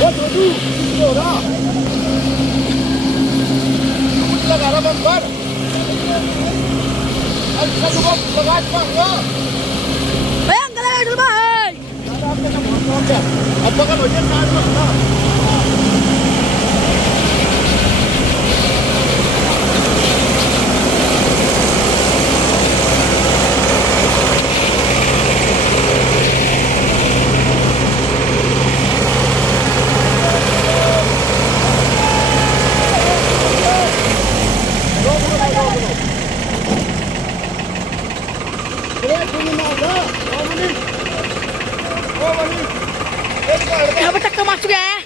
वो छोटू किसने हो रहा कुछ लगा रहा बस पर अच्छा तो लगा पाऊंगा भाई अंकल आ चल भाई दादा आपका नाम बहुत क्या अब बगल हो जाए साइड में ना यहाँ पे टक्कर मार चुका है